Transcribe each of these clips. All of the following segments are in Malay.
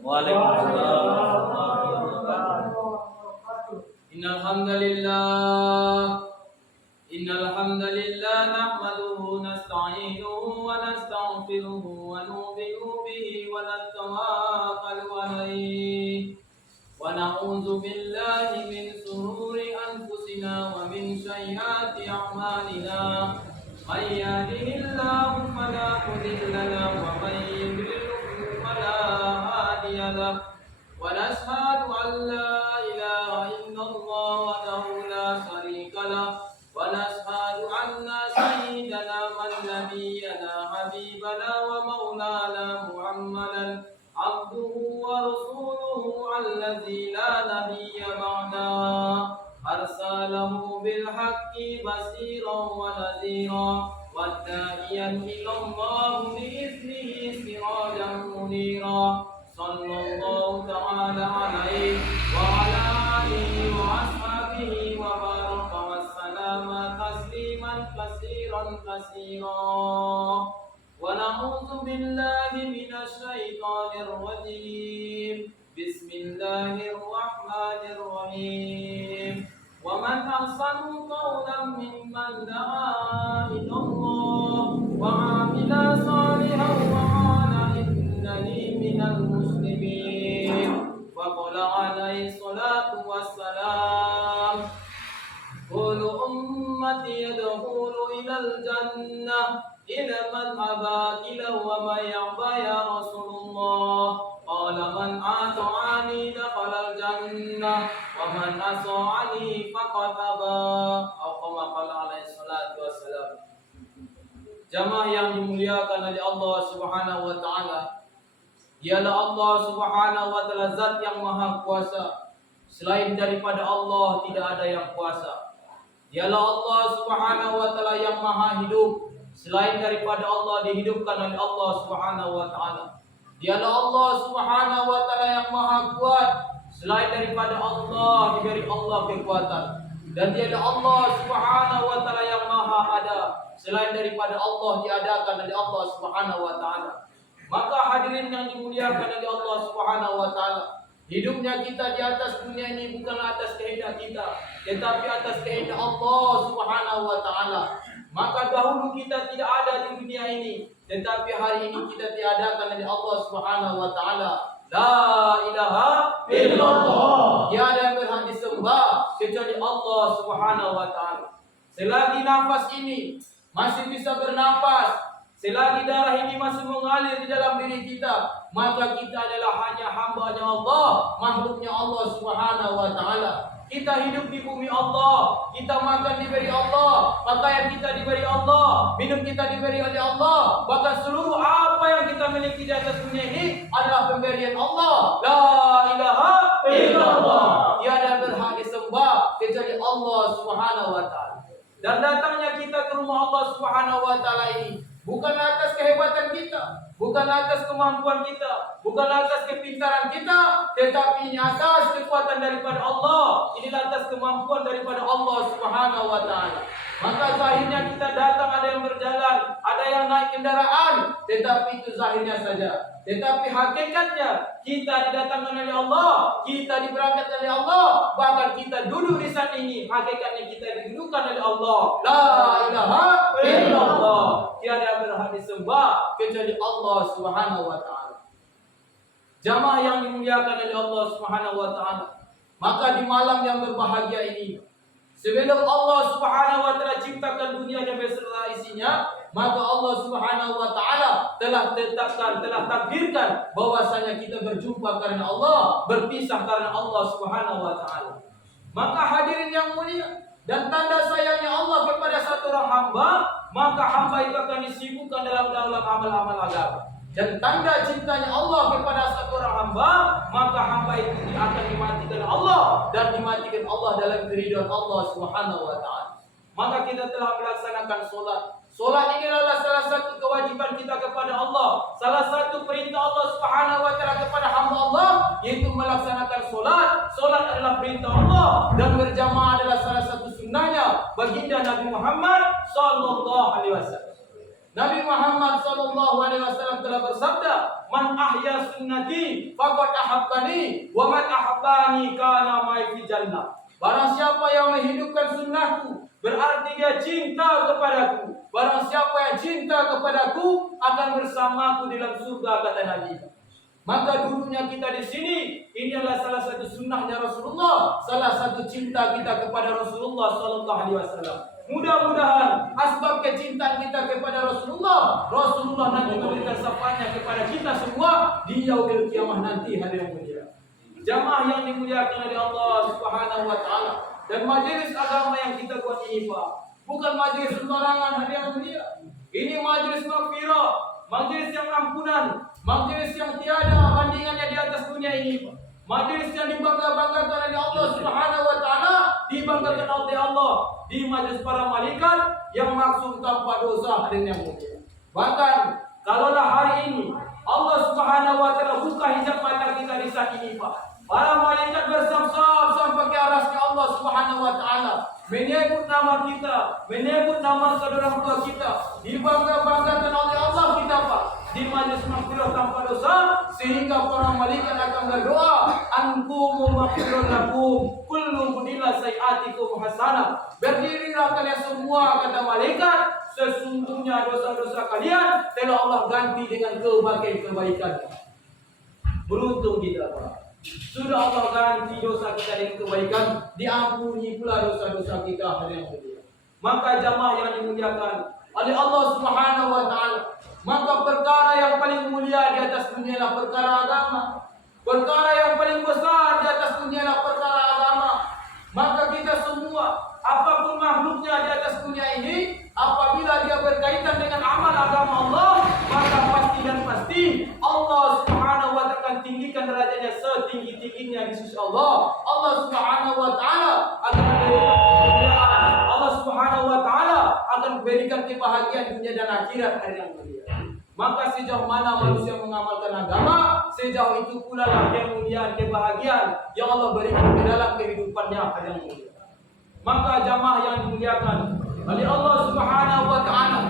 Waalaikumsalam warahmatullahi wabarakatuh. Innal hamdalillah nahmaduhu nasta'inuhu wa nastaghfiruhu wa nu'minu bihi wa natawakkalu alayhi wa na'udzu billahi min shururi anfusina wa min sayyiati a'malina. May yahdihillahu fala mudilla lahu wa may yudlil fala hadiya lahu. Wa nashhadu an la ilaha illallah wahdahu la syarika lahu wa nashhadu anna sayyidana man nabiyyana habibana wa maulana Muhammadan abduhu wa rasuluhu alladzi la nabiyya ba'dahu arsalahu bil haqqi basiran wa nadhiran wa da'iyan ila Allah bi iznihi sirajan munira. Sallallahu ta'ala alaihi wa ala alihi wa ashabihi wa baraka wa salama tasliman kasiran kasira. Wa na'udzu billahi minasy syaithanir rajim. Bismillahirrahmanirrahim. Wa man ahsanu qawlan mimman da'a ila Allah wa 'amila shalihan wa qala innani minal muslimin. Wa qala alaihi salatu wassalam, kullu ummati yadkhulu ilal jannah illa man aba ila wa man ya'ba ya Rasulullah. Qala man ata'ani dakhala al-jannah wa man asa'ani faqad aba. Atau kama qala alaihi salatu wassalam. Jamaah yang dimuliakan oleh Allah Subhanahu wa taala, ialah Allah Subhanahu wa taala zat yang maha kuasa. Selain daripada Allah tidak ada yang kuasa. Ialah Allah Subhanahu wa taala yang maha hidup. Selain daripada Allah dihidupkan oleh Allah Subhanahu wa taala. Dialah Allah Subhanahu wa taala yang maha kuat. Selain daripada Allah diberi Allah kekuatan. Dan dialah Allah Subhanahu wa taala yang maha ada. Selain daripada Allah diadakan oleh Allah Subhanahu wa taala. Maka hadirin yang dimuliakan oleh Allah Subhanahu wa taala, hidupnya kita di atas dunia ini bukanlah atas kehendak kita, tetapi atas kehendak Allah Subhanahu wa taala. Maka dahulu kita tidak ada di dunia ini, tetapi hari ini kita diadakan oleh Allah Subhanahu wa taala. La ilaha illallah. Tiada yang berhak disembah kecuali Allah Subhanahu wa taala. Selagi nafas ini masih bisa bernapas, selagi darah ini masih mengalir di dalam diri kita, maka kita adalah hanya hamba-Nya Allah, makhluknya Allah Subhanahu wa taala. Kita hidup di bumi Allah, kita makan diberi Allah, pakaian kita diberi Allah, minum kita diberi oleh Allah. Bahkan seluruh apa yang kita miliki di atas dunia ini adalah pemberian Allah. La ilaha illallah. Tiada berhak disembah kecuali Allah Subhanahu wa taala. Dan datangnya kita ke rumah Allah Subhanahu wa taala ini bukan atas kehebatan kita, bukan atas kemampuan kita, bukan atas kepintaran kita, tetapi ini atas kekuatan daripada Allah. Inilah atas kemampuan daripada Allah Subhanahu wa taala. Maka zahirnya kita datang, ada yang berjalan, ada yang naik kendaraan, tetapi itu zahirnya saja. Tetapi hakikatnya kita didatangkan oleh Allah, kita diberangkatkan oleh Allah, bahkan kita duduk di saat ini, hakikatnya kita didudukkan oleh Allah. La ilaha illallah. Tiada berhak disembah kecuali Allah Subhanahu wa taala. Jamaah yang dimuliakan oleh Allah Subhanahu wa taala, maka di malam yang berbahagia ini, sebelum Allah Subhanahu wa taala ciptakan dunia dan beserta isinya, maka Allah Subhanahu wa taala telah tetapkan, telah takdirkan bahwasanya kita berjumpa karena Allah, berpisah karena Allah Subhanahu wa taala. Maka hadirin yang mulia, dan tanda sayangnya Allah kepada satu orang hamba, maka hamba itu akan disibukkan dalam amal-amal agama. Dan tanda cintanya Allah kepada satu orang hamba, maka hamba itu akan dimatikan Allah dan dimatikan Allah dalam keridhaan Allah Subhanahu wa taala. Maka kita telah melaksanakan solat. Solat ini adalah salah satu kewajiban kita kepada Allah. Salah satu perintah Allah Subhanahu wa taala kepada hamba Allah yaitu melaksanakan solat. Solat adalah perintah Allah dan berjamaah adalah salah satu sunnahnya baginda Nabi Muhammad sallallahu alaihi wasallam. Nabi Muhammad SAW telah bersabda, "Man ahya sunnati faqad ahabbani, wa man ahabbani kana ma'i fi jannah." Barang siapa yang menghidupkan sunnahku, berarti dia cinta kepadaku. Barang siapa yang cinta kepadaku akan bersamaku dalam surga, kata Nabi. Maka dulunya kita di sini, ini adalah salah satu sunnahnya Rasulullah, salah satu cinta kita kepada Rasulullah sallallahu alaihi wasallam. Mudah-mudahan asbab kecintaan kita kepada Rasulullah nanti memberikan syafaatnya kepada kita semua di yaumil kiamah nanti, hari yang mulia. Jamaah yang dimuliakan oleh Allah Subhanahu wa taala, dan majelis agama yang kita buat ini, Pak, bukan majelis sembarangan, hari yang mulia. Ini majelis maghfirah, majelis yang ampunan, majelis yang tiada bandingannya di atas dunia ini, Pak. Majelis yang dibangga-banggakan oleh Allah Subhanahu wa taala, dibanggakan oleh Allah di majelis para malaikat yang maksum tanpa dosa, hari yang mulia. Bahkan kalaulah hari ini Allah Subhanahu wa taala buka hijab mata kita di saat ini, Pak, para malaikat bersab-sab sampai ke arasnya Allah Subhanahu wa taala, menyebut nama kita, menyebut nama saudara tua kita, dibangga-banggakan oleh Allah kita, Pak, di majelis maghfirah tanpa dosa, sehingga para malaikat akan berdoa, "Ankum maghfirun lakum kullu budila sayiatikum hasanah." Berdirilah kalian semua, kata malaikat, sesungguhnya dosa-dosa kalian telah Allah ganti dengan kebaikan. Beruntung kita, Pak. Sudah Allah ganti dosa kita dengan kebaikan, diampuni pula dosa-dosa kita, hari yang mulia. Maka jamaah yang dimuliakan oleh Allah Subhanahu wa taala, maka perkara yang paling mulia di atas dunia adalah perkara agama. Perkara yang paling besar di atas dunia adalah perkara agama. Maka kita semua, apapun makhluknya di atas dunia ini, apabila dia berkaitan dengan amal agama Allah, maka pasti dan pasti Allah Subhanahu wa taala akan tinggikan derajatnya setinggi-tingginya di sisi Allah. Allah Subhanahu wa taala akan memberikan kemuliaan. Allah Subhanahu wa taala akan memberikan kebahagiaan dunia dan akhirat, hari yang mulia. Maka sejauh mana manusia mengamalkan agama, sejauh itu pula lah kemuliaan, kebahagiaan yang Allah berikan di dalam kehidupannya, hari yang mulia. Maka jamaah yang dimuliakan oleh Allah Subhanahu wa taala,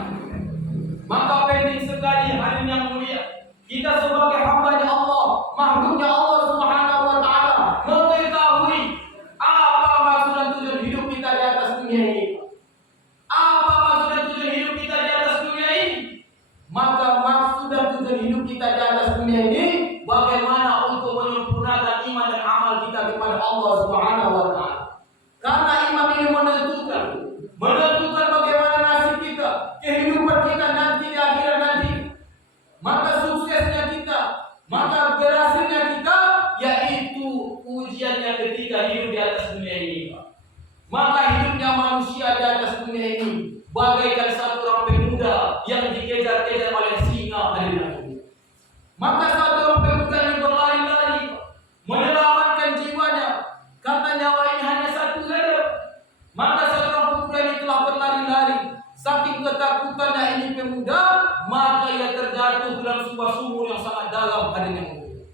maka penting sekali hari yang mulia kita sebagai hamba-Nya Allah, makhluknya Allah Subhanahu wa taala, mengetahui apa maksud dan tujuan hidup kita di atas dunia ini. Apa maksud dan tujuan hidup kita di atas dunia ini? Maka maksud dan tujuan hidup kita di atas dunia ini bagaimana untuk menyempurnakan iman dan amal kita kepada Allah Subhanahu wa taala. Karena iman ini menentukan bagaimana nasib kita, kehidupan kita nanti di akhirat nanti. Maka suksesnya kita, maka berhasilnya kita, yaitu ujiannya ketika hidup di atas dunia ini. Maka hidupnya manusia di atas dunia ini bagaikan satu orang pemuda yang dikejar-kejar oleh singa, hari nanti. Maka satu orang pemuda yang berlari-lari menyelamatkan jiwanya, kata nyawa ini hanya satu saja. Maka satu orang pemuda ini telah berlari-lari, saking ketakutannya ini pemuda, maka ia terjatuh dalam sebuah sumur yang sangat dalam, hari yang mulia.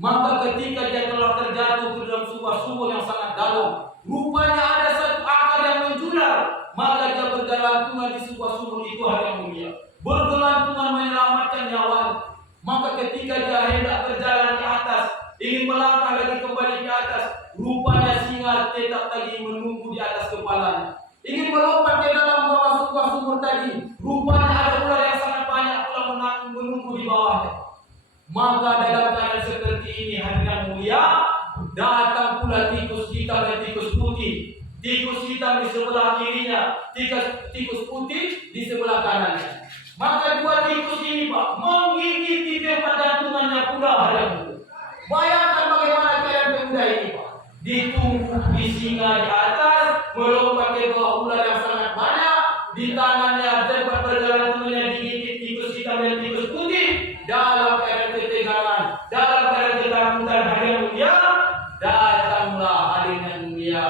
Maka ketika dia telah terjatuh dalam sebuah sumur yang sangat dalam, rupanya ada satu akar yang menjular, maka dia bergelantungan di sebuah sumur itu, hari yang mulia, bergelantungan menyelamatkan nyawanya. Maka ketika dia hendak berjalan ke atas, ingin melangkah lagi kembali ke atas, rupanya singa tetap lagi menunggu di atas kepalanya. Ingin melompat ke dalam bawah sebuah sumur tadi, rupanya ada ular yang sangat banyak pula menunggu di bawahnya. Maka dalam keadaan seperti ini, hari yang mulia, datang pula tikus hitam dan tikus putih. Tikus hitam di sebelah kirinya, tikus putih di sebelah kanannya. Maka dua tikus ini, Pak, menggigit tempat jantungannya pula, hari yang mulia. Bayangkan bagaimana keadaan pemuda ini, Pak. Ditumpuk di singa di atas, melompat ke bawah ular yang sangat banyak, di tangannya tempat bergelantungannya digigit tikus hitam dan tikus putih, dalam keadaan ketegangan, dalam keadaan ketakutan, hari yang mulia, datanglah hari yang mulia,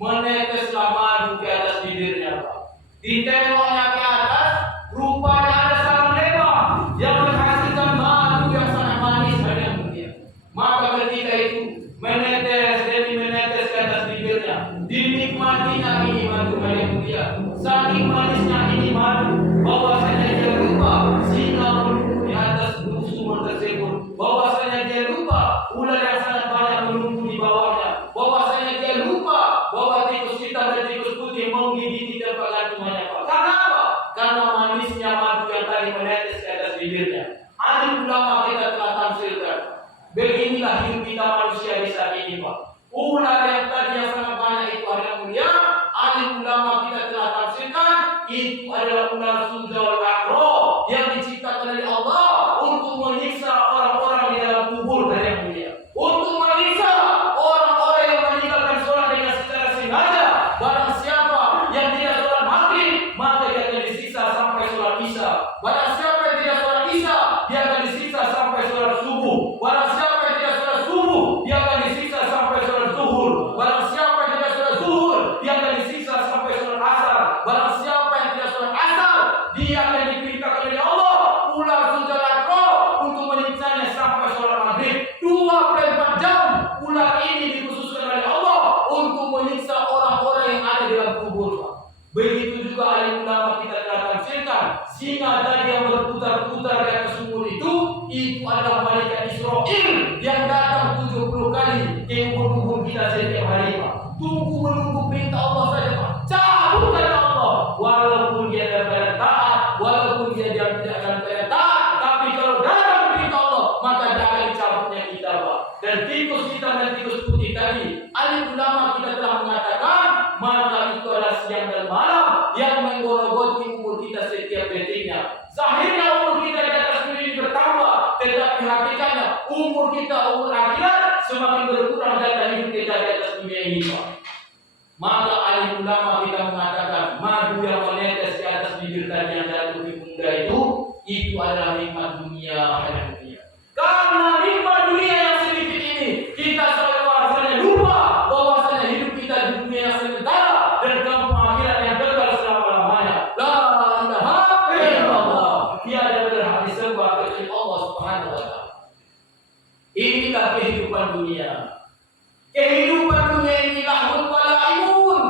meneteslah madu ke atas bibirnya, Pak. Ditengoknya ke atas, rupanya ada sarang lebah yang menghasilkan madu yang sangat manis, hari yang mulia. Maka ketika itu menetes ke atas bibirnya, dinikmatinya ini madu, hari yang mulia. Saking manisnya ini madu, bahwasanya dia Beginilah hidup kita manusia di saat ini, Pak. Ular yang tadinya sangat banyak itu adalah mulia. Alim ulama kita telah tafsirkan itu adalah ular Sunzal Akro yang diciptakan oleh Allah untuk menyiksa orang-orang di dalam kubur dari yang mulia. Untuk menyiksa orang-orang yang meninggalkan sholat dengan secara sengaja. Barang siapa yang tidak sholat maghrib, maka dia akan disiksa sampai sholat isya. Barang siapa yang tidak sholat isya, dia akan disiksa sampai sholat subuh. Barang siapa yang tidak sholat subuh, dia akan disiksa sampai sholat zuhur. Barang siapa yang tidak sholat zuhur, dia akan disiksa sampai sholat asar. Barang siapa yang tidak sholat asar, dia akan diperintahkan oleh Allah ular Sunzal Akro untuk menyiksanya sampai sholat maghrib. 24 jam ular ini dikhususkan oleh Allah untuk menyiksa orang-orang yang ada di dalam kubur. Begitu juga alim ulama kita telah tafsirkan singa tadi yang berputar-putar di atas sumur itu adalah malaikat Israel yang datang 70 kali ke kubur kita setiap hari, Pak. Tunggu menunggu perintah Allah saja, Pak. Cabut kata Allah, walaupun dia dalam keadaan taat, walaupun dia tidak dalam keadaan taat, tapi kalau datang perintah Allah, maka dia akan dicabutnya kita, Pak. Dan tikus hitam dan tikus putih tadi, alim ulama kita telah mengatakan, maka itu adalah siang dan malam yang menggorogoti umur kita setiap detiknya. Zahirnya umur kita di atas dunia ini bertambah, tetapi hakikatnya umur kita, umur akhirat semakin berkurang jatah hidup kita di atas dunia ini, Pak. Maka alim ulama kita mengatakan madu yang menetes di atas bibir tadi yang jatuh di pundak itu adalah nikmat dunia dan dunia. Karena nikmat dunia yang sedikit ini, kita selalu rasanya lupa bahwasanya hidup kita di dunia yang sementara dan kampung akhirat yang kekal selama-lamanya. La ilaha illallah. Tiada berhak disembah kecuali Allah Subhanahu wa taala. Inilah kehidupan dunia. Kehidupan dunia ini lahun walaimun.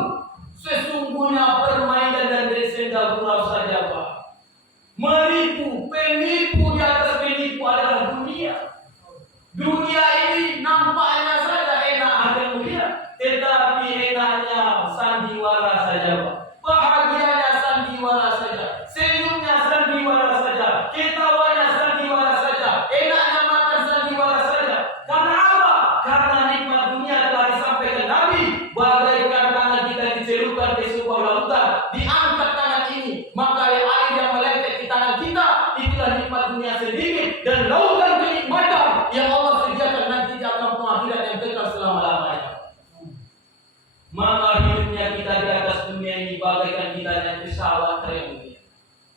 Sesungguhnya permainan dan senda gurau saja, Pak. Menipu, penipu di atas penipu adalah dunia. Dunia ini nampaknya saja enak dan mulia, tetapi enaknya sandiwara saja, Pak. Bahagianya sandiwara saja, senyumnya sandiwara saja, ketawanya sandiwara saja, enaknya makan sandiwara saja. Karena apa? Karena nikmat dunia telah disampaikan Nabi, bagaikan tangan kita dicelupkan ke sebuah lautan, diangkat tangan ini, maka air yang meletek di tangan kita itulah nikmat dunia sedikit dan lautan kenikmatan yang Allah sediakan nanti di kampung akhirat yang kekal selama-lamanya. Maka hidupnya kita di atas dunia ini bagaikan kita naik pesawat yang mulia.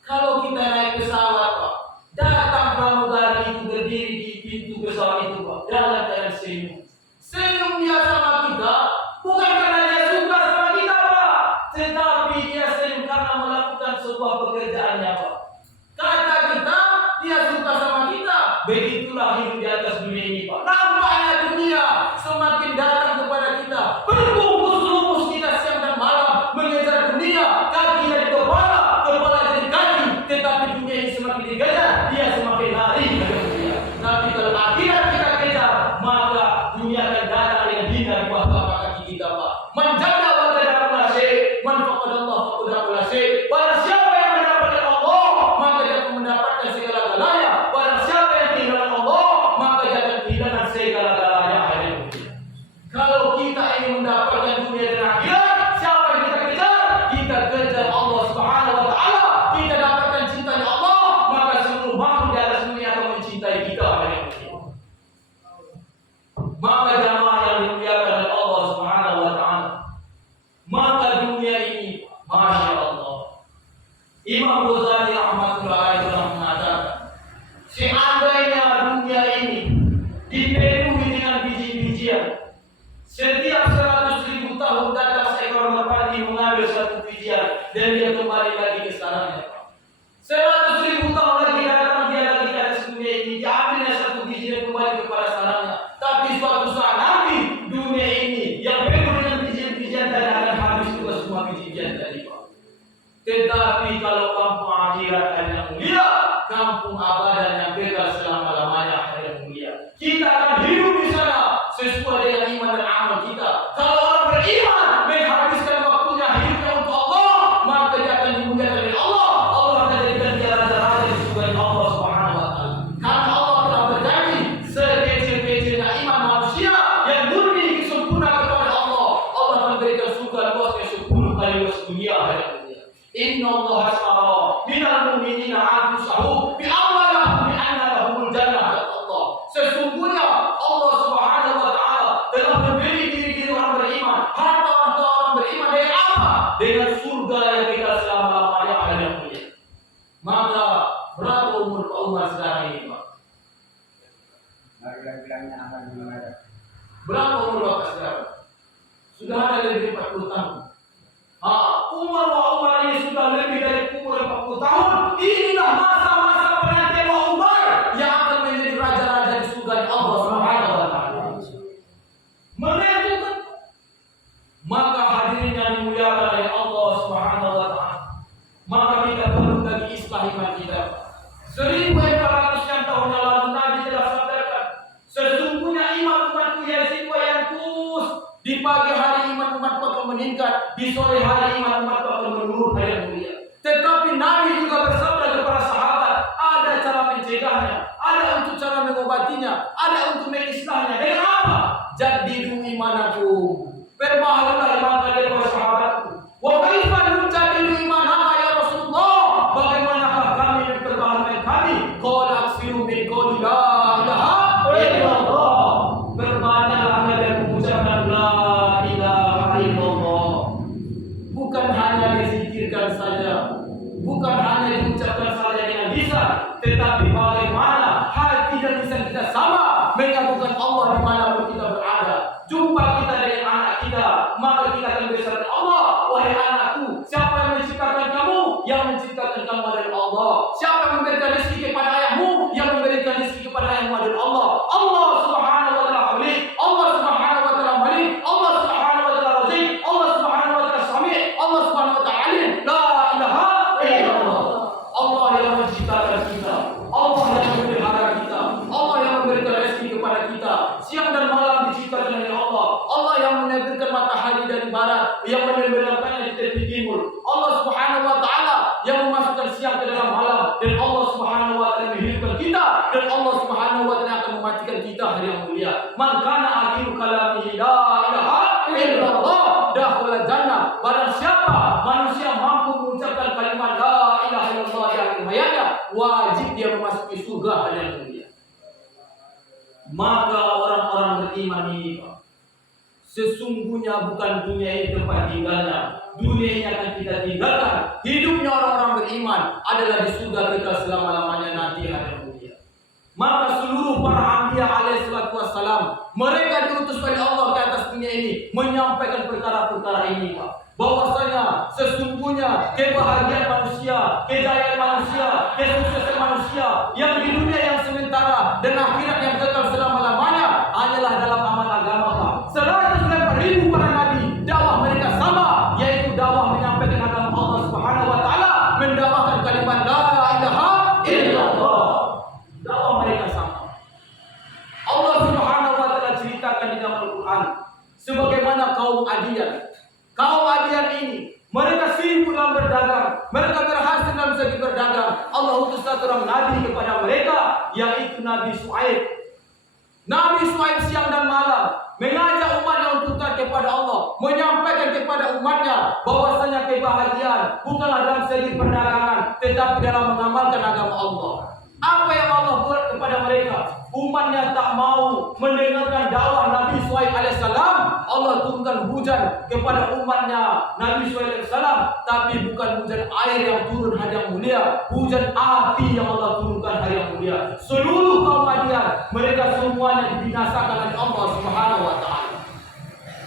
Kalau kita naik pesawat, Pak, datang pramugari itu berdiri di pintu pesawat itu, Pak, dalam keadaan senyum. Senyum dia sama kita bukan karena dia suka sama kita, Pak, tetapi dia senyum karena melakukan sebuah pekerjaannya, Pak. Kata kita, dia suka sama kita. Begitulah hidup di atas dunia ini, Pak. Nampaknya dunia semakin datang kepada kita, berbungkus rumus kita siang dan malam mengejar dunia, kaki dari kepala, kepala dari kaki, tetapi dunia ini semakin dikejar, dia semakin lari ke dunia. Tapi kalau akhirat kita kejar, maka dunia akan datang dengan hina di bawah telapak kaki kita, Pak. Menjaga wajah Allah syekh, manfaqadallah faqadallah syekh. Barang siapa yang mendapatkan Allah, maka dia akan mendapatkan segala-galanya. Barang siapa yang kehilangan Allah, maka dia akan kehilangan segala-galanya. Kalau kita ingin mendapatkan dunia dan akhirat, siapa yang kita kejar? Kita kejar Allah Subhanahu wa taala. Kita dapatkan cintanya Allah, maka seluruh makhluk di atas dunia akan mencintai kita. Maka jamaah yang dimuliakan oleh Allah Subhanahu wa taala, maka dunia ini, masya Allah, Imam Ghazali rahmatullahi alaihi telah mengatakan, seandainya dunia ini dipenuhi dengan biji-bijian, setiap 100.000 tahun datang seekor merpati mengambil satu bijian dan dia kembali lagi ke sarangnya. 100.000 tahun lagi datang dia lagi ke atas dunia ini, diambilnya satu biji dan kembali kepada sarangnya. Tapi suatu saat nanti dunia ini yang penuh dengan biji-bijian tadi akan habis juga semua biji-bijian tadi, Pak. Tetapi kalau kampung akhirat yang mulia, kampung abadan yang kekal selama-lamanya yang mulia, kita akan hidup Allah ashtara minal mu'minina anfusahum bi anna lahumul jannah. Allah, sesungguhnya Allah Subhanahu wa taala telah memberi diri orang beriman, harta orang beriman dengan apa? Dengan surga yang kekal selama-lamanya ada yang mulia. Maka berapa umur Pak Umar sekarang ini, Pak? Bilangnya akan mengajar. Berapa umur Bapak sekarang? Sudah ada lebih dari 40 tahun. Umur Pak Umar ini sudah lebih dari umur 40 tahun. Inilah masa-masa penanti Pak Umar yang akan menjadi raja-raja di surga Allah Subhanahu wa taala. Menentukan. Maka hadirin yang dimuliakan oleh Allah Subhanahu wa taala. Maka kita perlu lagi islah iman kita. 1400 yang tahun yang lalu Nabi telah sampaikan, sesungguhnya iman umatku Yazid wa yanqus. Di pagi hari iman umatku akan meningkat, di sore hari iman umatku akan menurun yang mulia. Tetapi Nabi juga bersabda kepada sahabat, ada cara mencegahnya, ada untuk cara mengobatinya, ada untuk mengislahnya. Dengan apa? Jadidu imanakum. Perbaharulah iman kalian wahai sahabatku. Wa kaifa nujadidu imanaka ya Rasulullah? Bagaimanakah kami memperbaharui kami? Qala aksiru min qawli la ilaha illallah. Berbanyaklah kalian mengucapkan la ilaha illallah. Bukan hanya dizikirkan saja, bukan hanya diucapkan saja dengan lisan, tetapi bagaimana hati dan lisan kita sama mengagungkan Allah dimanapun kita berada. Jumpa kita dengan anak kita, maka kita akan bersabda, Allah, wahai anakku, siapa yang menciptakan kamu? Yang menciptakan kamu adalah Allah. Siapa yang memberikan rezeki kepada ayahmu? Yang memberikan rezeki kepada ayahmu adalah Allah. Allah Subhanahu wa taala Khaliq, Allah Subhanahu wa taala Malik, Allah Subhanahu wa taala Razik, Allah Subhanahu wa taala Sami', Allah Subhanahu wa taala Alim. La ilaha illallah. Allah yang menciptakan kita, Allah yang memelihara kita, Allah yang memberikan rezeki kepada kita. Siang dan malam diciptakan oleh Allah. Allah yang menerbitkan matahari dari barat, yang menerbitkannya di tepi timur. Allah Subhanahu wa taala yang memasukkan siang ke dalam malam, dan Allah Subhanahu wa taala menghidupkan kita, dan Allah Subhanahu wa taala akan mematikan kita hari yang mulia. Man kana akhiru kalamihi la ilaha illallah dakhala jannah. Barang siapa manusia mampu mengucapkan kalimat la ilaha illallah di akhir hayatnya, wajib dia memasuki surga hari yang mulia. Maka orang-orang beriman ini, Pak, sesungguhnya bukan dunia ini tempat tinggalnya. Dunia ini akan kita tinggalkan. Hidupnya orang-orang beriman adalah di surga kekal selama-lamanya nanti hari yang mulia. Maka seluruh para anbiya alaihi salatu wassalam, mereka diutus oleh Allah ke atas dunia ini menyampaikan perkara-perkara ini, Pak. Bahwasanya sesungguhnya kebahagiaan manusia, kejayaan manusia, kesuksesan manusia yang di dunia yang sementara dan akhirat yang kekal selama-lamanya hanyalah dalam amal agama, Pak. 190.000 para nabi, dakwah mereka sama, yaitu dakwah menyampaikan agama Allah Subhanahu wa taala, mendakwahkan kalimat la ilaha illallah. Dakwah mereka sama. Allah Subhanahu wa taala ceritakan di dalam Al-Qur'an sebagaimana kaum Adian. Kaum Adian ini, mereka sibuk dalam berdagang, mereka berhasil dalam segi berdagang. Allah utus satu orang nabi kepada mereka, yaitu Nabi Shu'aib. Nabi Shu'aib siang dan malam mengajak umatnya untuk taat kepada Allah, menyampaikan kepada umatnya bahwasanya kebahagiaan bukanlah dalam segi perdagangan, tetapi dalam mengamalkan agama Allah. Apa yang Allah buat kepada mereka? Umatnya tak mau mendengarkan dakwah Nabi Shu'aib alaihissalam. Allah turunkan hujan kepada umatnya Nabi Shu'aib alaihissalam, tapi bukan hujan air yang turun hari yang mulia, hujan api yang Allah turunkan hari yang mulia. Seluruh kaum Madian, mereka semuanya dibinasakan oleh Allah Subhanahu wa taala.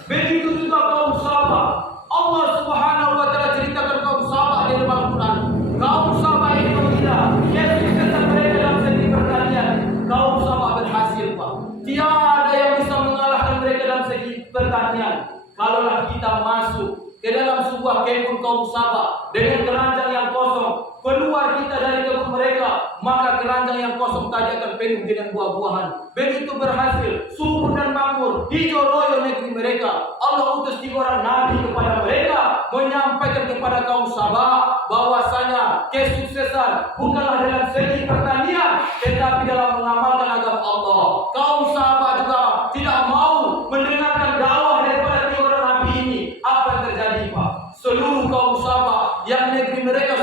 Begitu juga kaum Sabah. Allah Subhanahu wa taala ceritakan kaum Sabah di dalam Al-Qur'an. Kaum Sabah ini mengira kesuksesan mereka dalam segi pertanian. Kaum Sabah berhasil, Pak. Tiada yang bisa mengalahkan mereka dalam segi pertanian. Kalaulah kita masuk ke dalam sebuah kebun kaum Sabah dengan keranjang yang kosong, keluar kita dari kebun mereka, maka keranjang yang kosong tadi akan penuh dengan buah-buahan. Begitu berhasil, subur dan makmur, hijau royo negeri mereka. Allah utus 3 orang nabi kepada mereka, menyampaikan kepada kaum Sabah bahwasanya kesuksesan bukanlah dalam segi pertanian, tetapi dalam mengamalkan agama Allah. Kaum Sabah juga tidak mau mendengarkan dakwah daripada 3 orang nabi ini. Apa yang terjadi, Pak? Seluruh kaum Sabah yang negeri mereka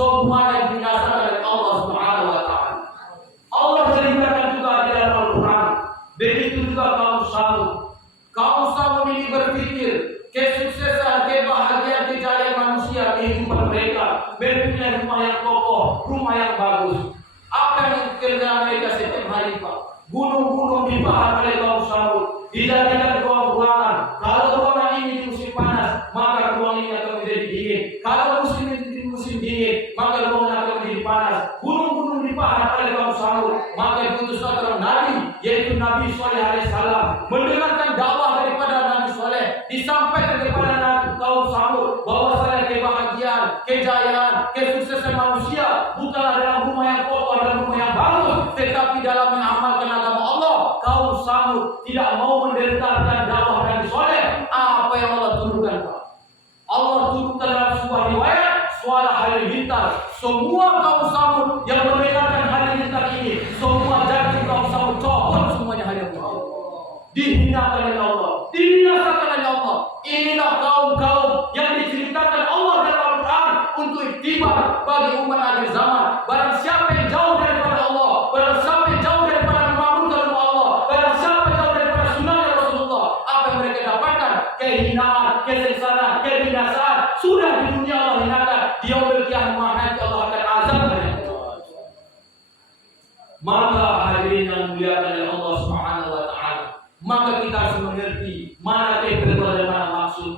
semuanya didasarkan dari Allah Subhanahu wa taala. Allah ceritakan juga di dalam Al-Qur'an. Begitu juga kaum Samud. Kaum Samud ini berpikir kesuksesan, kebahagiaan, kejayaan manusia kehidupan mereka mempunyai rumah yang kokoh, rumah yang bagus. Apa yang dikerjakan mereka setiap hari, Pak? Gunung-gunung dibakar oleh kaum Samud, dijadikan ruang-ruangan. Kalau ruangan ini di musim panas, maka ruang ini akan menjadi dingin. Kalau musim ini di musim dingin, maka ruangan akan menjadi panas. Gunung-gunung dibakar oleh kaum Samud, maka diutus seorang nabi, yaitu Nabi Saleh alaihissalam, mendengarkan dakwah daripada Nabi Saleh, disampaikan kepada kaum Samud bahwasanya kebahagiaan, kejayaan, kesuksesan manusia bukanlah dalam rumah yang kokoh dan rumah yang bagus, tetapi dalam mengamalkan agama Allah. Kaum Samud tidak mau mendengarkan dakwah Nabi Saleh. Apa yang Allah turunkan, Pak? Allah turunkan dalam sebuah riwayat suara halilintar. Semua kaum Samud yang mendengarkan halilintar ini, semua janji kaum Samud copot semuanya halilintar. Dihinakan oleh Allah, dibinasakan oleh Allah. Inilah kaum-kaum yang diceritakan Allah dalam Al-Quran untuk iktibar bagi umat akhir zaman. Barang siapa yang jauh daripada Allah, barang siapa yang jauh daripada memamurkan rumah Allah, barang siapa yang jauh daripada sunnah Rasulullah, apa yang mereka dapatkan? Kehinaan, kesengsaraan, kebinasaan. Sudah di dunia Allah hinakan, di yaumil qiyamah nanti Allah akan azab mereka. Maka hadirin yang dimuliakan oleh Allah Subhanahu wa taala, maka kita harus mengerti mana keperluan dan mana maksud.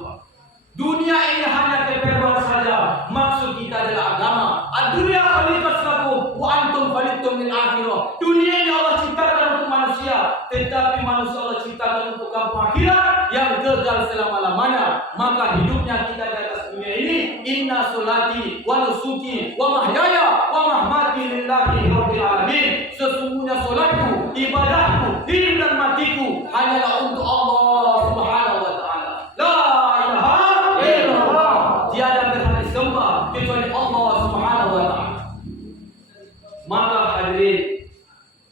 Dunia ini hanya keperluan saja. Maksud kita adalah agama. Ad-dunya khaliqat lakum wa antum khaliqtum lil akhirah. Dunia ini Allah ciptakan untuk manusia, tetapi manusia Allah ciptakan untuk kampung akhirat yang kekal selama-lamanya. Maka hidupnya kita di atas dunia ini, inna solati wa nusuki wa mahyaya wa mahmati lillahi rabbil alamin. Sesungguhnya solatku, ibadahku, hidup dan matiku hanyalah untuk Allah Subhanahu wa taala. La ilaha illallah. Tiada berhak disembah kecuali Allah Subhanahu wa taala. Maka hadirin,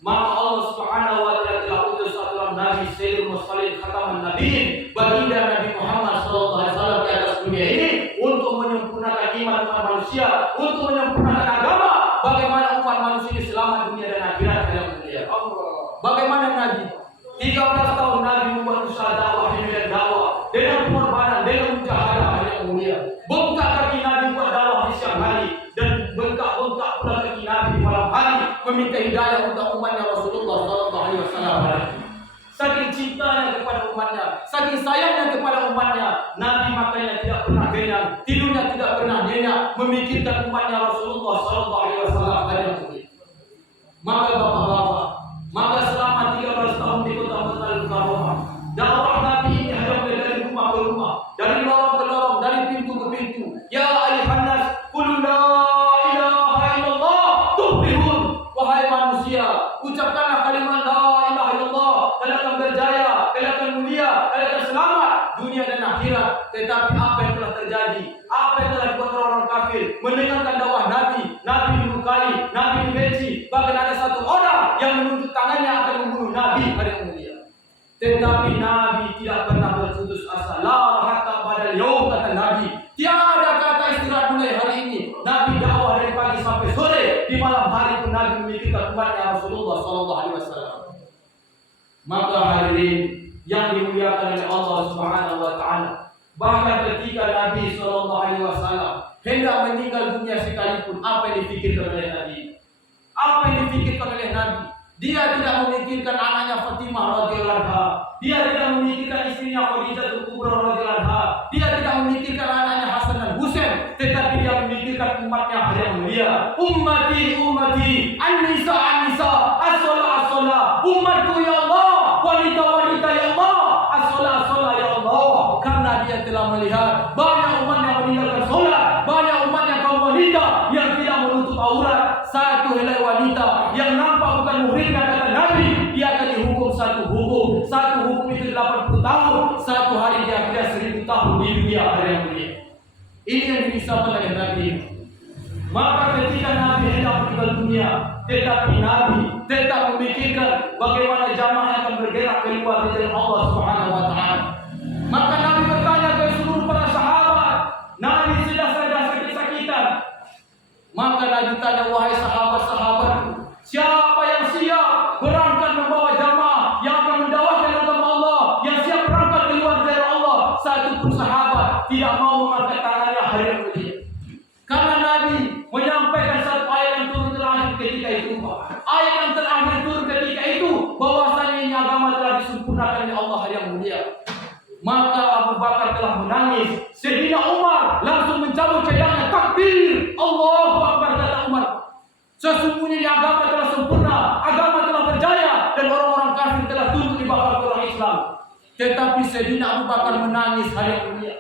maka Allah Subhanahu wa taala telah utus seorang nabi sayyidul mursalin khataman nabiyyin, baginda Nabi Muhammad sallallahu alaihi wasallam di atas dunia ini untuk menyempurnakan iman umat manusia, untuk menyempurnakan agama. Bagaimana umat manusia ini selamat dunia dan akhirat yang mulia. Bagaimana Nabi 13 tahun Nabi membuat usaha dakwah di medan dakwah dengan pengorbanan, dengan mujahadah yang mulia. Bengkak kaki Nabi buat dakwah di siang hari dan bengkak-bengkak pula kaki Nabi di malam hari meminta hidayah untuk umatnya Rasulullah sallallahu alaihi wasallam. Saking cintanya kepada umatnya, saking sayangnya kepada umatnya, Nabi makanya tidak pernah kenyang, tidurnya tidak pernah nyenyak, memikirkan umatnya Rasulullah sallallahu alaihi wasallam. Maka bapak-bapak, maka selama 13 tahun di kota Makkah al-Mukarramah, dakwah Nabi ini hanya dari rumah ke rumah, dari lorong ke lorong, dari pintu ke pintu. Ya ayuhan nas, qul la ilaha illallah tuflihun. Wahai manusia, ucapkanlah kalimat la ilaha illallah, kalian akan berjaya, kalian akan mulia, kalian akan selamat dunia dan akhirat. Tetapi apa yang telah terjadi? Apa yang telah dibuat orang kafir? Mendengarkan dakwah Nabi, Nabi dilukai, Nabi dibenci, bahkan ada satu orang yang menuntut tangannya akan membunuh Nabi hari yang mulia. Tetapi Nabi tidak pernah berputus asa. La hatta pada yaum, kata Nabi. Tiada kata istirahat mulai hari ini. Nabi dakwah dari pagi sampai sore. Di malam hari pun Nabi memikirkan umatnya Rasulullah sallallahu alaihi wasallam. Maka hadirin yang dimuliakan oleh Allah Subhanahu wa taala, bahkan ketika Nabi sallallahu alaihi wasallam hendak meninggal dunia sekalipun, apa yang dipikirkan oleh Nabi? Apa yang dipikirkan oleh Nabi? Dia tidak memikirkan anaknya Fatimah radhiyallahu anha. Dia tidak memikirkan istrinya Khadijah Kubra radhiyallahu anha. Dia tidak memikirkan anaknya Hasan dan Husain, tetapi dia memikirkan umatnya yang mulia. Ummati ummati, an-nisa an-nisa, as-salah as-salah. Umatku ya Allah, wanita wanita ya Allah, as-salah as-salah ya Allah. Karena dia telah melihat banyak umat yang meninggalkan salat, banyak umat yang kaum wanita yang tidak menutup aurat. Satu helai wanita yang nampak bukan muhrimnya, kata Nabi, dia akan dihukum satu hukum. Satu hukum itu 80 tahun, satu hari dia kira 1000 tahun di dunia hari yang mulia. Ini yang disabda oleh Nabi. Maka ketika Nabi hendak meninggal dunia, tetapi Nabi tetap memikirkan bagaimana jamaah akan bergerak keluar dari Allah Subhanahu wa taala. Maka Nabi bertanya ke seluruh para sahabat, Nabi sudah sakit-sakitan. Nabi tanya, wahai sahabat-sahabatku, siapa yang siap berangkat membawa jamaah yang akan mendakwahkan agama Allah, yang siap berangkat keluar dari Allah? Satu pun sahabat tidak mau mengangkat tangannya hari yang mulia. Karena Nabi menyampaikan satu ayat yang turun terakhir ketika itu. Ayat yang terakhir turun ketika itu bahwasanya ini agama telah disempurnakan oleh Allah hari yang mulia. Maka Abu Bakar telah menangis. Sayyidina Umar langsung mencabut pedangnya, takbir, Allahu Akbar, kata Umar. Sesungguhnya ini agama telah sempurna, agama telah berjaya, dan orang-orang kafir telah tunduk di bawah orang Islam. Tetapi Sayyidina Abu Bakar menangis hari yang mulia.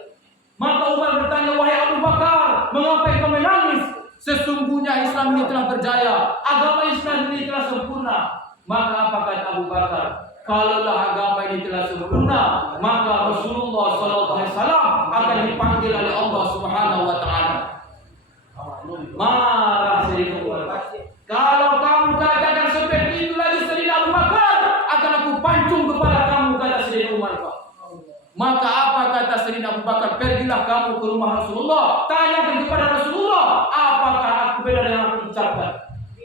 Maka Umar bertanya, wahai Abu Bakar, mengapa engkau menangis? Sesungguhnya Islam ini telah berjaya, agama Islam ini telah sempurna. Maka apa kata Abu Bakar? Kalaulah agama ini telah sempurna, maka Rasulullah SAW akan dipanggil oleh Allah Subhanahu Wa Taala. Marah Sayyidina Umar. Kalau kamu katakan seperti itu lagi Sayyidina Abu Bakar, akan aku pancung kepala kamu, kata Sayyidina Umar. Maka apa kata Sayyidina Abu Bakar? Pergilah kamu ke rumah Rasulullah, tanyakan kepada Rasulullah, apakah aku benar yang aku ucapkan?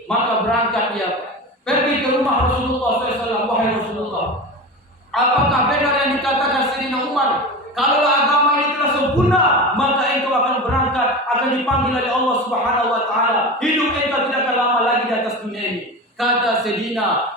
Maka berangkat dia, pergi ke rumah Rasulullah SAW. Wahai Rasulullah, apakah benar yang dikatakan Sayyidina Umar? Kalau agama ini telah sempurna, maka engkau akan berangkat, akan dipanggil oleh Allah Subhanahu Wa Taala. Hidup engkau tidak akan lama lagi di atas dunia ini. Kata Sayyidina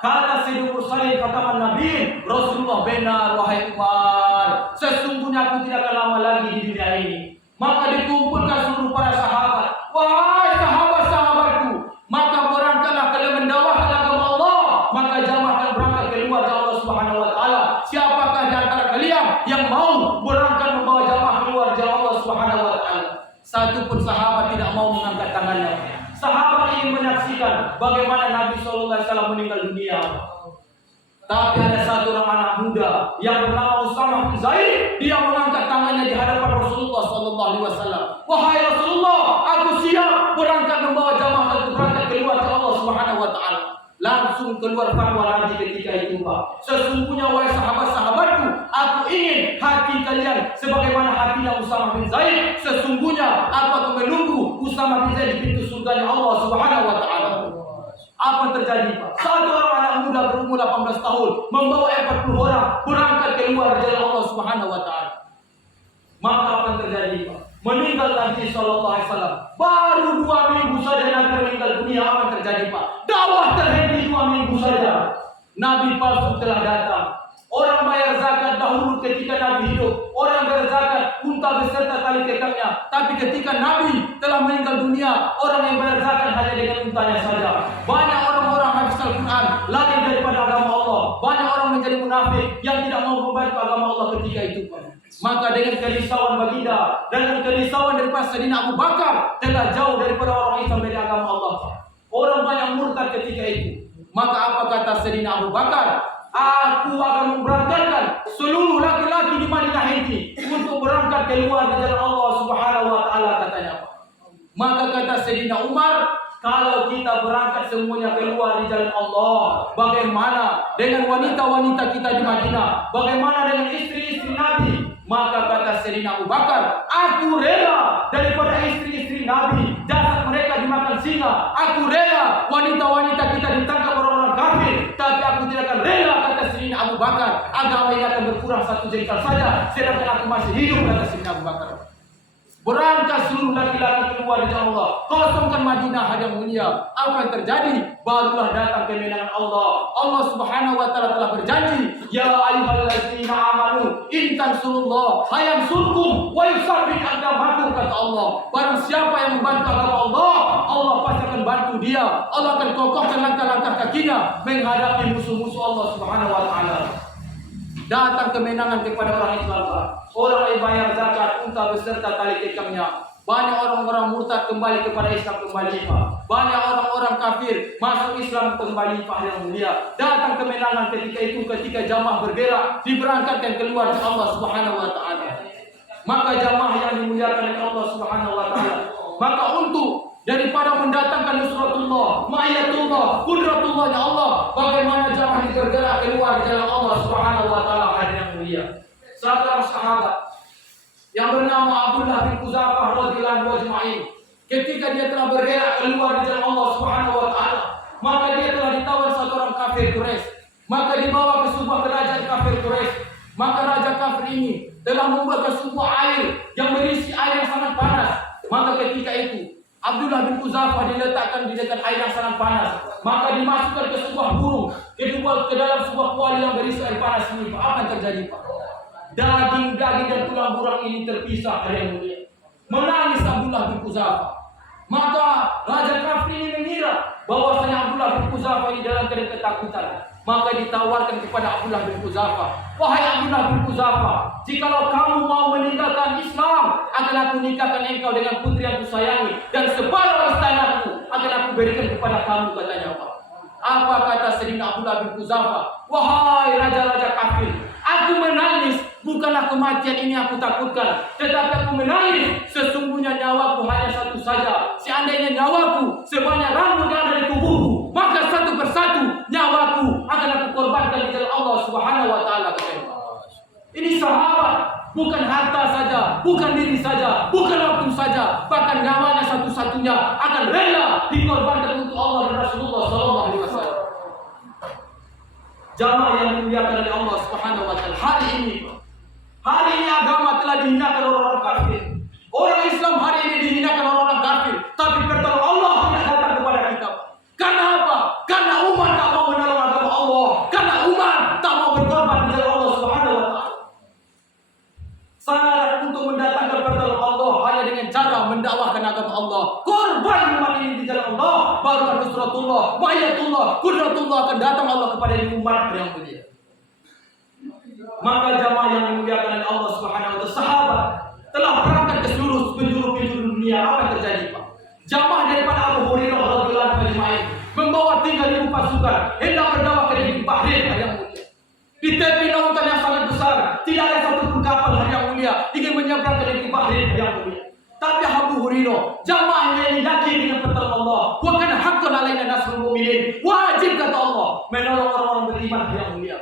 Mursalin, kata Nabi Rasulullah, benar wahai Umar, sesungguhnya aku tidak akan lama lagi di dunia ini. Maka dikumpulkan seluruh para sahabat. Wahai sahabat-sahabatku, maka berangkatlah kalian mendakwahkan agama Allah. Maka jamaah akan berangkat keluar dari Allah Subhanahu Wa Taala. Siapakah di antara kalian yang mau berangkat membawa jamaah keluar dari Allah Subhanahu Wa Taala? Satu pun sahabat tidak mau mengangkat tangannya. Sahabat ingin menyaksikan bagaimana Nabi SAW meninggal dunia. Tapi ada satu orang anak muda yang bernama Usamah bin Zaid. Dia mengangkat tangannya di hadapan Rasulullah SAW. Wahai Rasulullah, aku siap berangkat membawa jamaah, aku berangkat keluar ke Allah Subhanahu Wa Taala. Langsung keluar fatwa lagi ketika itu, Pak. Sesungguhnya wahai sahabat-sahabatku, aku ingin hati kalian sebagaimana hatinya Usamah bin Zaid. Sesungguhnya aku akan menunggu Usamah bin Zaid di pintu surganya Allah Subhanahu Wa Taala. Apa terjadi, Pak? Satu orang anak muda berumur 18 tahun membawa 40 orang berangkat keluar dari Allah Subhanahu Wa Taala. Maka apa yang terjadi, Pak? Meninggal Nabi SAW. Baru 2 minggu saja Nabi meninggal dunia. Apa yang terjadi, Pak? Dakwah terhenti 2 minggu saja. Nabi palsu telah datang. Orang bayar zakat dahulu ketika Nabi hidup. Orang bayar zakat unta beserta tali kekangnya. Tapi ketika Nabi telah meninggal dunia, orang yang bayar zakat hanya dengan untanya saja. Banyak orang-orang hafiz Al-Quran lari daripada agama Allah. Banyak orang menjadi munafik yang tidak mau membantu agama Allah ketika itu, Pak. Maka dengan kerisauan baginda, dengan kerisauan daripada Sayyidina Abu Bakar, telah jauh daripada orang Islam dari agama Allah. Orang banyak murtad ketika itu. Maka apa kata Sayyidina Abu Bakar? Aku akan memberangkatkan seluruh laki-laki di Madinah ini untuk berangkat keluar di jalan Allah Subhanahu Wa Taala, katanya. Maka kata Sayyidina Umar, kalau kita berangkat semuanya keluar di jalan Allah, bagaimana dengan wanita-wanita kita di Madinah? Bagaimana dengan istri-istri Nabi? Maka kata Sayyidina Abu Bakar, aku rela daripada istri-istri Nabi, jasad mereka dimakan singa. Aku rela wanita-wanita kita ditangkap orang-orang kafir, tapi aku tidak akan rela, kata Sayyidina Abu Bakar, agama ini akan berkurang 1 jengkal saja sedangkan aku masih hidup, kata Sayyidina Abu Bakar. Berangkat seluruh laki-laki keluar dari Allah, kosongkan Madinah hari yang mulia. Apa yang terjadi? Barulah datang kemenangan Allah. Allah Subhanahu Wa Taala telah berjanji, ya ayyuhallazina amanu in tansurullah hayansurkum wa yusabbit aqdamakum, kata Allah. Barang siapa yang membantu agama Allah, Allah pasti akan bantu dia. Allah akan kokohkan langkah-langkah kakinya menghadapi musuh-musuh Allah Subhanahu Wa Taala. Datang kemenangan kepada orang Islam. Orang yang bayar zakat unta beserta tali kekangnya. Banyak orang-orang murtad kembali kepada Islam kembali, Pak. Banyak orang-orang kafir masuk Islam kembali, Pak, yang mulia. Datang kemenangan ketika itu, ketika jamaah bergerak diberangkatkan keluar dari Allah Subhanahu Wa Taala. Maka jamaah yang dimuliakan oleh Allah Subhanahu Wa Taala, maka untuk daripada mendatangkan nusratullah, ma'iyatullah, qudratullah ya Allah, bagaimana jamaah ini bergerak keluar dari jalan Allah Subhanahu Wa Taala hari yang mulia. Saudara sahabat yang bernama Abdullah bin Uzafah radhiyallahu anhu, ketika dia telah bergerak keluar di jalan kafir Quraisy. Maka dibawa ke sebuah kerajaan kafir Quraisy. Maka raja kafir ini telah membuat sebuah air yang berisi air yang sangat panas. Maka ketika itu Abdullah bin Uzafah diletakkan di dekat air yang sangat panas. Maka dimasukkan ke sebuah burung, ke dalam sebuah kuali yang berisi air panas ini. Apa yang terjadi, Pak? Daging-daging dan tulang burung ini terpisah dari yang mulia. Menangis Abdullah bin Uzafah. Maka raja kafir ini mengira bahwasanya Abdullah bin Uzafah ini dalam keadaan ketakutan. Maka ditawarkan kepada Abdullah bin Uzafah, wahai Abdullah bin Uzafah, jikalau kamu mau meninggalkan Islam, akan aku nikahkan engkau dengan putri yang kusayangi, dan separuh istanaku akan aku berikan kepada kamu, katanya, Pak. Apa kata Sayyidina Abdullah bin Uzafah? Wahai raja-raja kafir, aku menangis, bukanlah kematian ini aku takutkan, tetapi aku menangis, sesungguhnya nyawaku hanya satu saja. Seandainya nyawaku sebanyak rambut yang ada di tubuhku, maka satu persatu nyawaku akan aku korbankan di jalan Allah Subhanahu wa taala. Ini sahabat, bukan harta saja, bukan diri saja, bukan waktu saja, bahkan nyawanya satu-satunya akan rela dikorbankan untuk Allah dan Rasulullah sallallahu alaihi wasallam. Jamaah yang dimuliakan oleh Allah Subhanahu wa taala, hari ini agama telah dihinakan orang-orang kafir. Orang Islam hari ini dihinakan orang-orang kafir, tapi pertolongan Allah tidak datang kepada kita. Karena apa? Karena umat tak mau menolong agama Allah, karena umat tak mau berkorban di jalan Allah Subhanahu wa taala. Sangat untuk mendatangkan pertolongan Allah hanya dengan cara mendakwahkan agama Allah. Korban umat ini di jalan Allah, baru nusratullah, ma'iyatullah, qudratullah akan datang Allah kepada umat yang mulia. Maka jamaah yang dimuliakan oleh Allah Subhanahu wa taala, sahabat telah berangkat ke seluruh penjuru dunia. Apa yang terjadi, Pak? Jamaah daripada Abu Hurairah radhiyallahu anhu membawa 3.000 pasukan hendak berdakwah ke negeri Bahrain yang mulia. Di tepi lautan yang sangat besar, tidak ada satu kapal yang mulia ingin menyeberang ke negeri Bahrain yang mulia. Tapi Abu Hurairah, jamaahnya ini yakin dengan pertolongan Allah. Wa kana haqqan alaina nasrul mu'minin. Wajib kata Allah menolong orang-orang beriman yang mulia.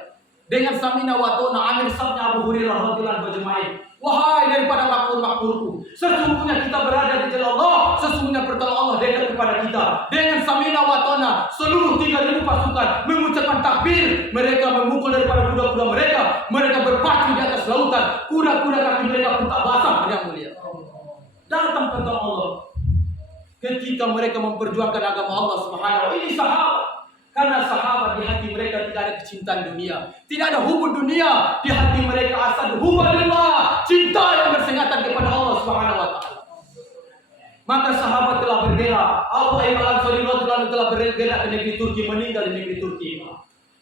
Dengan samina wa ta'na amir sabnya Abu Hurairah radhiyallahu anhu, wahai daripada makmur-makmurku, sesungguhnya kita berada di jalan Allah, sesungguhnya pertolongan Allah dekat kepada kita. Dengan samina wa ta'na, seluruh 3.000 pasukan mengucapkan takbir, mereka memukul daripada kuda-kuda mereka berpacu di atas lautan, kuda-kuda kaki mereka pun tak basah yang mulia. Datang pertolongan Allah ketika mereka memperjuangkan agama Allah Subhanahu wa taala. Ini sahabat. Karena sahabat di hati mereka tidak ada kecintaan dunia, tidak ada hubungan dunia di hati mereka, asal hubunganlah cinta yang bersengatan kepada Allah Subhanahu wa taala. Maka sahabat telah berbela. Abu Ayyub al-Ansari radhiyallahu anhu telah berbela ke negeri Turki, meninggal di negeri Turki.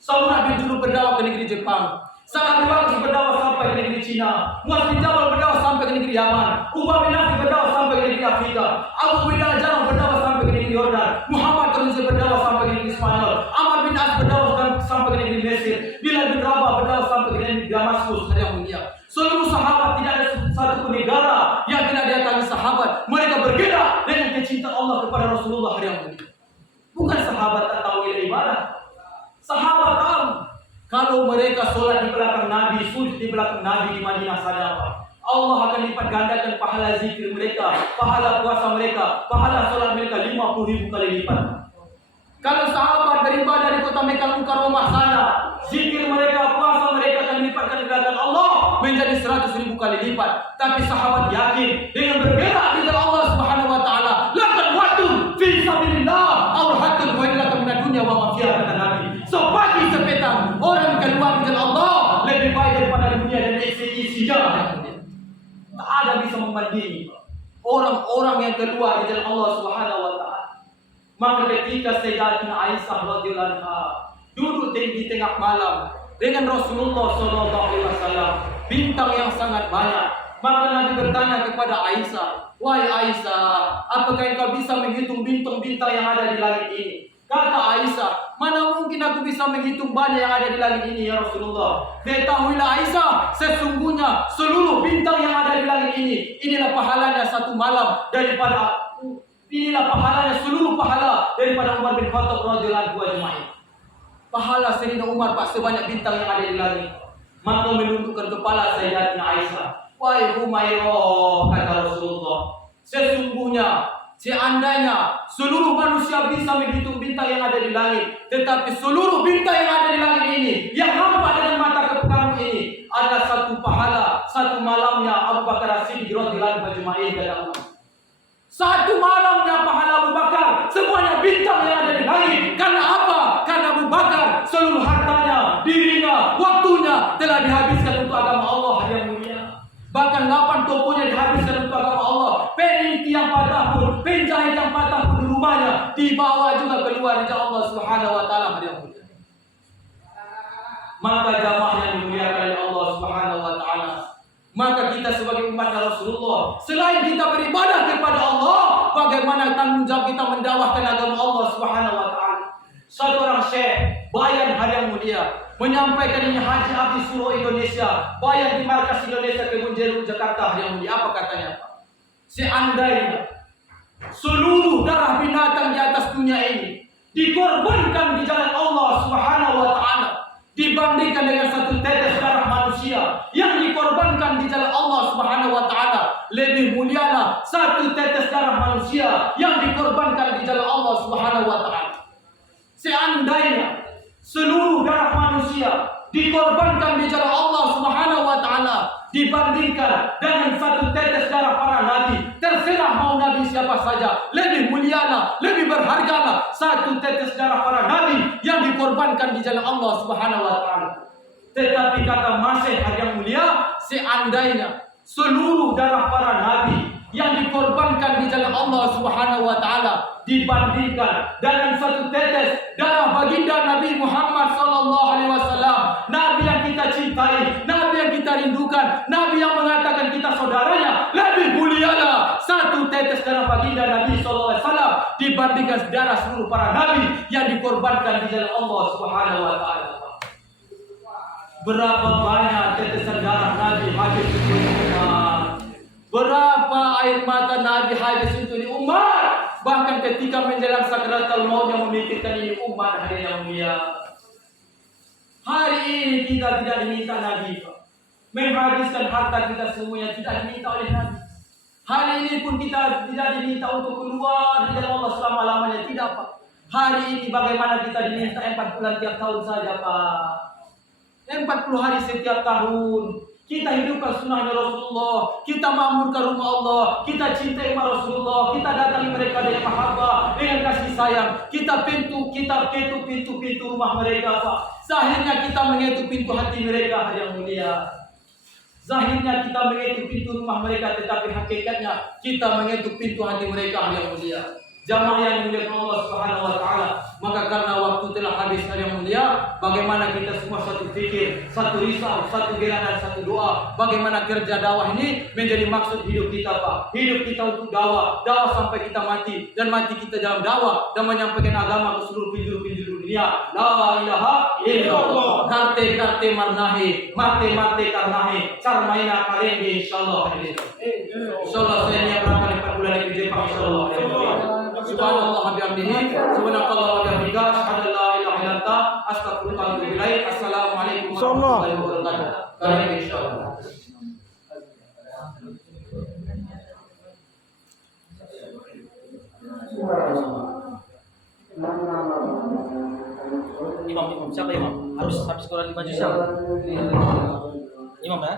Saudara bin Junub berdakwah ke negeri Jepang. Sa'ad bin Waqqas berdakwah sampai ke negeri Cina. Muaz bin Jabal berdakwah sampai ke negeri Yaman. Ubay bin Nafi berdakwah sampai ke negeri Afrika. Abu Ubaidah al-Jarrah berdakwah sampai ke negeri Yordan. Muhammad Tarzi berdakwah sampai ke negeri Spanyol. Amr bin As berdakwah sampai ke negeri Mesir. Bilal bin Rabah berdakwah sampai ke negeri Damaskus yang mulia. Seluruh sahabat, tidak ada satu pun negara yang tidak datangi sahabat. Mereka bergerak dengan kecintaan Allah kepada Rasulullah yang mulia. Bukan sahabat tak tahu nilai ibadah. Sahabat tahu kalau mereka sholat di belakang Nabi, sujud di belakang Nabi di Madinah sana, Allah akan lipat gandakan pahala zikir mereka, pahala puasa mereka, pahala sholat mereka 50.000 kali lipat. Kalau sahabat beribadah di kota Mekah Mukarramah sana, zikir mereka, puasa mereka akan dilipatkan di belakang Allah menjadi 100.000 kali lipat. Tapi sahabat yakin dengan bergerak di jalan Allah Subhanahu wa taala, lakan watun fi sabilillah aw hatun wa illa min dunya wa ma fiha, kata Nabi. So pagi sepetang orang keluar di jalan Allah lebih baik daripada dunia dan isi-isinya. Tak ada bisa membandingi orang-orang yang keluar di jalan Allah Subhanahu wa taala. Maka ketika Sayyidatina Aisyah radhiyallahu anha duduk di tengah malam dengan Rasulullah sallallahu alaihi wasallam, bintang yang sangat banyak, maka Nabi bertanya kepada Aisyah, "Wahai Aisyah, apakah engkau bisa menghitung bintang-bintang yang ada di langit ini?" Kata Aisyah, "Mana mungkin aku bisa menghitung banyak yang ada di langit ini, ya Rasulullah." Ketahuilah Aisyah, sesungguhnya seluruh bintang yang ada di langit ini, inilah pahalanya satu malam daripada, inilah pahalanya seluruh pahala daripada Umar bin Khattab radhiyallahu anhu ajma'in. Pahala Sayyidina Umar, Pak, sebanyak bintang yang ada di langit. Maka menundukkan kepala Sayyidatina Aisyah. "Wahai Humairah," kata Rasulullah, sesungguhnya Seandainya seluruh manusia bisa menghitung bintang yang ada di langit, tetapi seluruh bintang yang ada di langit ini, yang nampak dengan mata kamu ini, adalah satu pahala, satu malamnya Abu Bakar As-Siddiq radhiyallahu anhu majma'in kata Allah. Satu malamnya pahala Abu Bakar, semuanya bintang yang ada di langit. Karena apa? Karena Abu Bakar seluruh hartanya, dirinya, waktunya telah dihabiskan untuk agama Allah yang mulia. Bahkan 8 tokonya dihabiskan untuk agama Allah. Peniti yang patah pun, penjahit yang patah pun di rumahnya dibawa juga keluar dari Allah Subhanahu wa taala yang mulia. Maka jamaah yang dimuliakan oleh Allah Subhanahu wa taala, maka kita sebagai umat Rasulullah, selain kita beribadah kepada Allah, bagaimana tanggung jawab kita mendakwahkan agama Allah Subhanahu wa taala. Satu orang syekh bayan hari yang mulia menyampaikan ini Haji Abdi Suruh Indonesia, bayan di markas Indonesia Kebun Jeruk Jakarta hari yang mulia. Apa katanya? Seandainya seluruh darah binatang di atas dunia ini dikorbankan di jalan Allah Subhanahu wa taala, dibandingkan dengan satu tetes darah manusia yang dikorbankan di jalan Allah Subhanahu wa taala, lebih mulialah satu tetes darah manusia yang dikorbankan di jalan Allah Subhanahu wa taala. Seandainya seluruh darah manusia dikorbankan di jalan Allah Subhanahu wa taala dibandingkan dengan satu tetes darah para nabi, terserah mau nabi siapa saja, lebih mulialah, lebih berhargalah satu tetes darah para nabi yang dikorbankan di jalan Allah Subhanahu wa taala. Tetapi kata Masih hari yang mulia, seandainya seluruh darah para nabi yang dikorbankan di jalan Allah Subhanahu wa taala dibandingkan dengan satu tetes darah baginda Nabi Muhammad sallallahu alaihi wasallam, nabi yang kita cintai, nabi yang kita rindukan, nabi yang mengatakan kita saudaranya, lebih mulialah satu tetes darah baginda Nabi sallallahu alaihi wasallam dibandingkan darah seluruh para nabi yang dikorbankan di jalan Allah Subhanahu wa taala. Berapa banyak tetesan darah Nabi habis untuk umat, berapa air mata Nabi habis untuk umat. Bahkan ketika menjelang sakaratul maut yang memikirkan ini umat hari yang mulia. Hari ini kita tidak diminta Nabi menghabiskan harta kita semuanya, tidak diminta oleh Nabi. Hari ini pun kita tidak diminta untuk keluar di jalan Allah selama-lamanya, tidak Pak. Hari ini bagaimana kita diminta 4 bulan tiap tahun saja Pak. 40 hari setiap tahun. Kita hidupkan sunnahnya Rasulullah, kita makmurkan rumah Allah, kita cintai rumah Rasulullah, kita datangi mereka dengan mahabbah, dengan kasih sayang, kita ketuk pintu rumah mereka Pak. Zahirnya kita mengetuk pintu hati mereka hari yang mulia. Zahirnya kita mengetuk pintu rumah mereka, tetapi hakikatnya kita mengetuk pintu hati mereka hari yang mulia. Jamaah yang dimuliakan Allah Subhanahu wa taala, maka karena waktu telah habis hari yang mulia, bagaimana kita semua satu fikir, satu risau, satu gerakan, satu doa, bagaimana kerja dakwah ini menjadi maksud hidup kita Pak. Hidup kita untuk dakwah sampai kita mati, dan mati kita dalam dakwah dan menyampaikan agama ke seluruh penjuru dunia. La ilaha illallah. Karte marnahi, mate karnahi, carmaina karenge insyaallah. Insyaallah saya nyiapkan 4 bulan di Jepang insyaallah. Subhanallah bihamdihi, subhanakallah wa bihamdika, asyhadu an la ilaha illa anta, astaghfiruka wa atubu ilaik. Assalamualaikum warahmatullahi wabarakatuh. Kami insyaallah. Imam siapa imam? Harus kurang 5 juz. Imam ya?